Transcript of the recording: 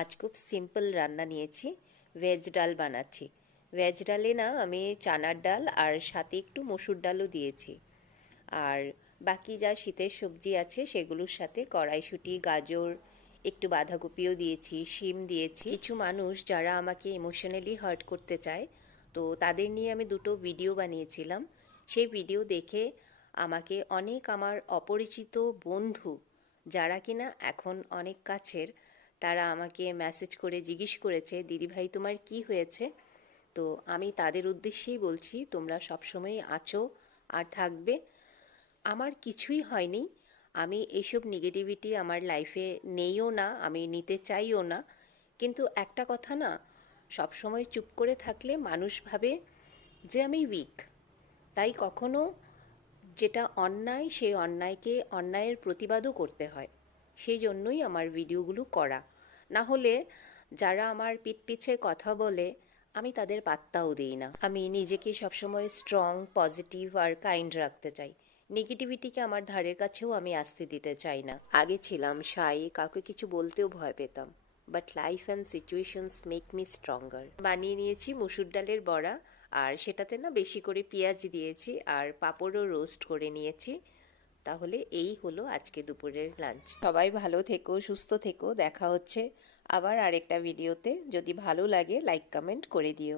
আজ খুব সিম্পল রান্না নিয়েছি, ভেজ ডাল বানাচ্ছি। ভেজ ডালে না আমি চানার ডাল আর সাথে একটু মসুর ডালও দিয়েছি। আর বাকি যা শীতের সবজি আছে সেগুলোর সাথে কড়াইশুঁটি, গাজর, একটু বাঁধাকপিও দিয়েছি, শিম দিয়েছি। কিছু মানুষ যারা আমাকে ইমোশনালি হার্ট করতে চায়, তো তাদের নিয়ে আমি দুটো ভিডিও বানিয়েছিলাম। সেই ভিডিও দেখে আমাকে অনেক আমার অপরিচিত বন্ধু, যারা কিনা এখন অনেক কাছের, তারা আমাকে মেসেজ করে জিজ্ঞেস করেছে, দিদিভাই তোমার কি হয়েছে? তো আমি তাদের উদ্দেশ্যেই বলছি, তোমরা সবসময় আছো আর থাকবে। আমার কিছুই হয়নি। আমি এইসব নেগেটিভিটি আমার লাইফে নেইও না, আমি নিতে চাইও না। কিন্তু একটা কথা না, সবসময় চুপ করে থাকলে মানুষ ভাবে যে আমি উইক। তাই কখনো যেটা অন্যায় সেই অন্যায়কে অন্যায়ের প্রতিবাদও করতে হয়। সেই জন্যই আমার ভিডিওগুলো করা। না হলে যারা আমার পিঠ পিছে কথা বলে আমি তাদের পাত্তাও দিই না। আমি নিজেকে সবসময় স্ট্রং, পজিটিভ আর কাইন্ড রাখতে চাই। নেগেটিভিটিকে আমার ধারের কাছেও আমি আসতে দিতে চাই না। আগে ছিলাম শাই, কাউকে কিছু বলতেও ভয় পেতাম। But life and situations make me stronger. বানিয়ে নিয়েছি মসুর ডালের বড়া, আর সেটাতে না বেশি করে পেঁয়াজ দিয়েছি আর পাঁপড়ও রোস্ট করে নিয়েছি। তাহলে এই হলো আজকে দুপুরের লাঞ্চ। সবাই ভালো থেকো, সুস্থ থেকো। দেখা হচ্ছে আবার আরেকটা ভিডিওতে। যদি ভালো লাগে লাইক কমেন্ট করে দিও।